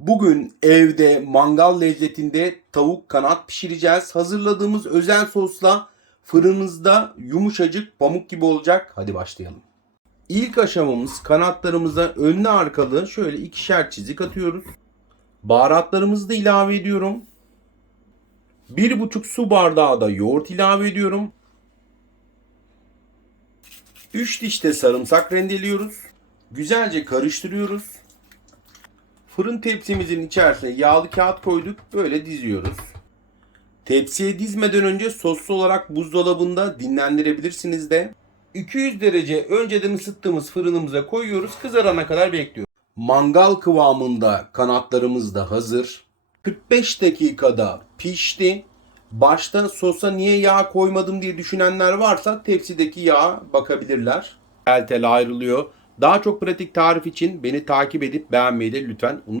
Bugün evde mangal lezzetinde tavuk kanat pişireceğiz. Hazırladığımız özel sosla fırınımızda yumuşacık pamuk gibi olacak. Hadi başlayalım. İlk aşamamız kanatlarımıza önlü arkalı şöyle ikişer çizik atıyoruz. Baharatlarımızı da ilave ediyorum. Bir buçuk su bardağı da yoğurt ilave ediyorum. 3 diş de sarımsak rendeliyoruz. Güzelce karıştırıyoruz. Fırın tepsimizin içerisine yağlı kağıt koyduk. Böyle diziyoruz. Tepsiye dizmeden önce soslu olarak buzdolabında dinlendirebilirsiniz de. 200 derece önceden ısıttığımız fırınımıza koyuyoruz. Kızarana kadar bekliyoruz. Mangal kıvamında kanatlarımız da hazır. 45 dakikada pişti. Başta sosa niye yağ koymadım diye düşünenler varsa tepsideki yağa bakabilirler. Tel tel ayrılıyor. Daha çok pratik tarif için beni takip edip beğenmeyi de lütfen unutmayın.